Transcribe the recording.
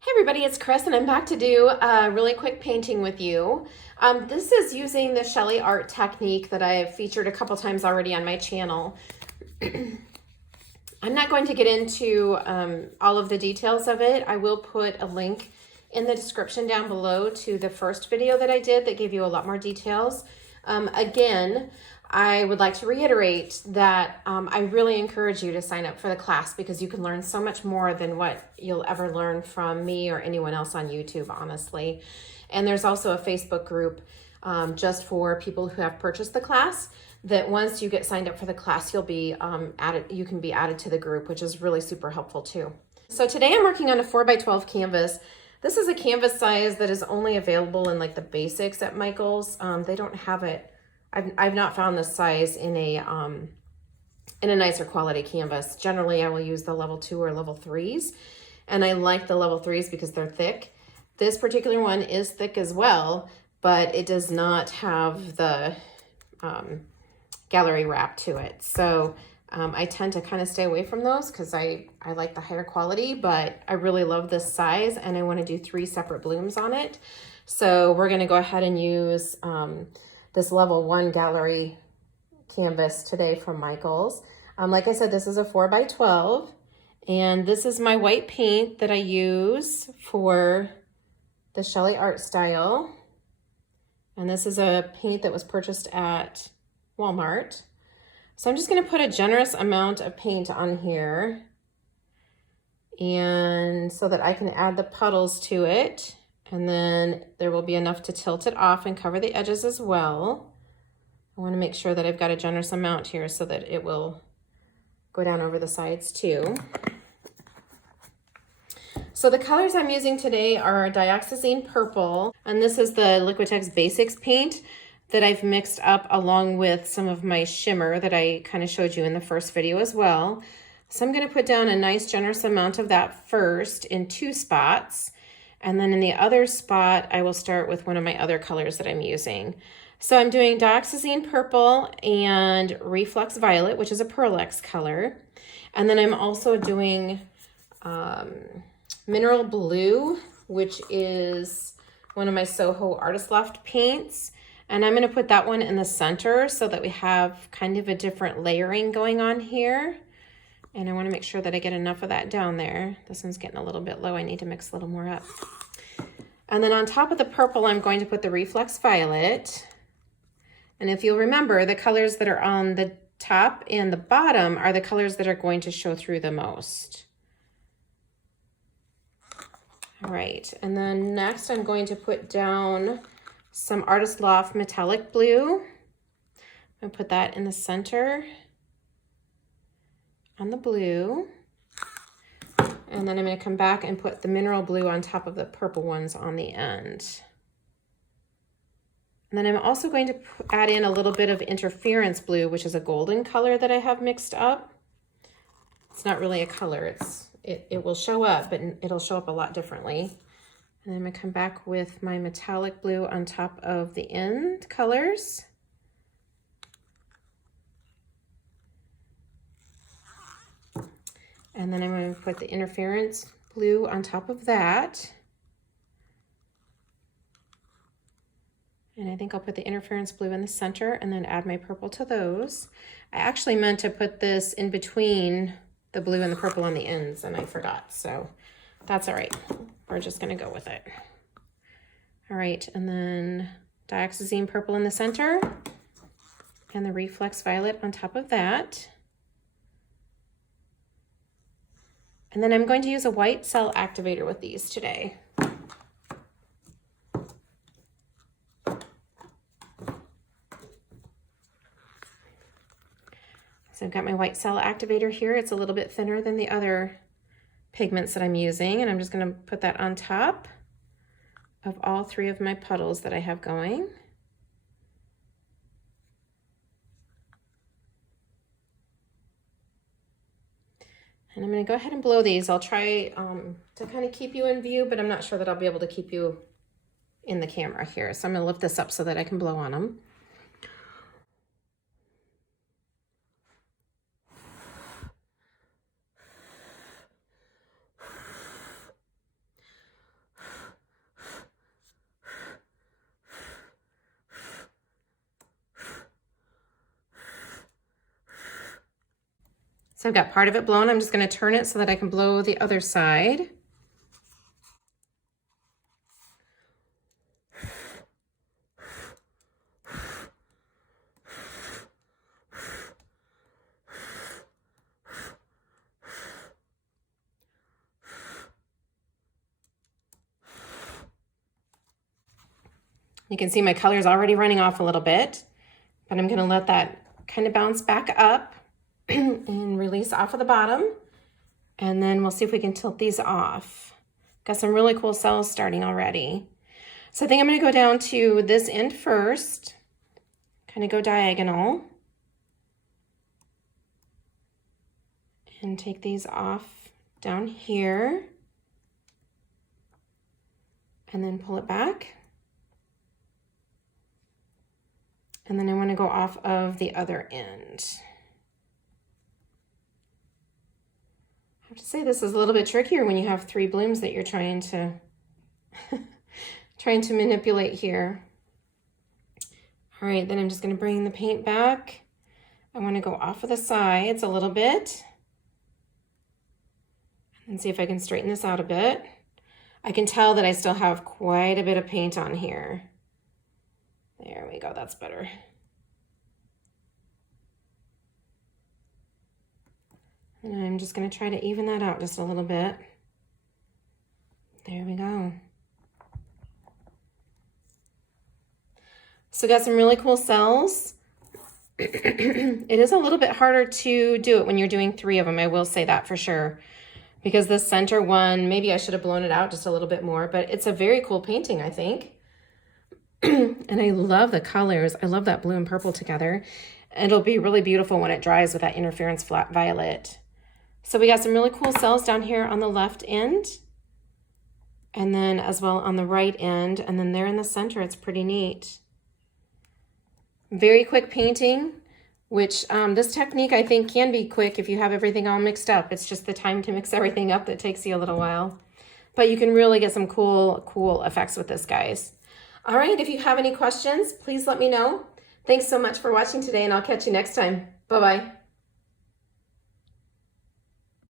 Hey everybody, it's Chris and I'm back to do a really quick painting with you. This is using the Sheleeart technique that I've featured a couple times already on my channel. I'm not going to get into all of the details of it. I will put a link in the description down below to the first video that I did that gave you a lot more details. Again, I would like to reiterate that I really encourage you to sign up for the class because you can learn so much more than what you'll ever learn from me or anyone else on YouTube, honestly. And there's also a Facebook group just for people who have purchased the class that once you get signed up for the class, you'll be you can be added to the group, which is really super helpful too. So today I'm working on a 4x12 canvas. This is a canvas size that is only available in like the basics at Michael's. They don't have it. I've not found this size in a nicer quality canvas. Generally, I will use the level 2 or level 3s, and I like the level 3s because they're thick. This particular one is thick as well, but it does not have the gallery wrap to it. So I tend to kind of stay away from those because I like the higher quality, but I really love this size and I want to do 3 separate blooms on it. So we're going to go ahead and use this level 1 gallery canvas today from Michael's. Like I said, this is a 4x12, and this is my white paint that I use for the Sheleeart style. And this is a paint that was purchased at Walmart. So I'm just going to put a generous amount of paint on here, and so that I can add the puddles to it. And then there will be enough to tilt it off and cover the edges as well. I want to make sure that I've got a generous amount here so that it will go down over the sides too. So the colors I'm using today are dioxazine purple, and this is the Liquitex Basics paint that I've mixed up along with some of my shimmer that I kind of showed you in the first video as well. So I'm going to put down a nice generous amount of that first in 2 spots. And then in the other spot, I will start with one of my other colors that I'm using. So I'm doing dioxazine purple and reflex violet, which is a Pearl-Ex color. And then I'm also doing mineral blue, which is one of my Soho Artist Loft paints. And I'm going to put that one in the center so that we have kind of a different layering going on here. And I want to make sure that I get enough of that down there. This one's getting a little bit low. I need to mix a little more up. And then on top of the purple, I'm going to put the reflex violet. And if you'll remember, the colors that are on the top and the bottom are the colors that are going to show through the most. All right, and then next I'm going to put down some Artist Loft metallic blue. I'm gonna put that in the center on the blue. And then I'm going to come back and put the mineral blue on top of the purple ones on the end. And then I'm also going to add in a little bit of interference blue, which is a golden color that I have mixed up. It's not really a color, it will show up, but it'll show up a lot differently. And I'm going to come back with my metallic blue on top of the end colors. And then I'm going to put the interference blue on top of that. And I think I'll put the interference blue in the center and then add my purple to those. I actually meant to put this in between the blue and the purple on the ends, and I forgot. So that's all right. We're just going to go with it. All right, and then dioxazine purple in the center and the reflex violet on top of that. And then I'm going to use a white cell activator with these today. So I've got my white cell activator here. It's a little bit thinner than the other pigments that I'm using, and I'm just going to put that on top of all 3 of my puddles that I have going. And I'm going to go ahead and blow these. I'll try to kind of keep you in view, but I'm not sure that I'll be able to keep you in the camera here. So I'm going to lift this up so that I can blow on them. So I've got part of it blown. I'm just going to turn it so that I can blow the other side. You can see my color's already running off a little bit, but I'm going to let that kind of bounce back up and release off of the bottom. And then we'll see if we can tilt these off. Got some really cool cells starting already. So I think I'm going to go down to this end first, kind of go diagonal, and take these off down here, and then pull it back. And then I want to go off of the other end. I have to say this is a little bit trickier when you have 3 blooms that you're trying to manipulate here. All right, then I'm just going to bring the paint back. I want to go off of the sides a little bit and see if I can straighten this out a bit. I can tell that I still have quite a bit of paint on here. There we go, that's better. And I'm just going to try to even that out just a little bit. There we go. So got some really cool cells. It is a little bit harder to do it when you're doing 3 of them, I will say that for sure. Because the center one, maybe I should have blown it out just a little bit more, but it's a very cool painting, I think. And I love the colors. I love that blue and purple together. It'll be really beautiful when it dries with that interference flat violet. So we got some really cool cells down here on the left end, and then as well on the right end, and then there in the center. It's pretty neat. Very quick painting, which this technique I think can be quick if you have everything all mixed up. It's just the time to mix everything up that takes you a little while. But you can really get some cool effects with this, guys. All right, if you have any questions, please let me know. Thanks so much for watching today, and I'll catch you next time. Bye-bye.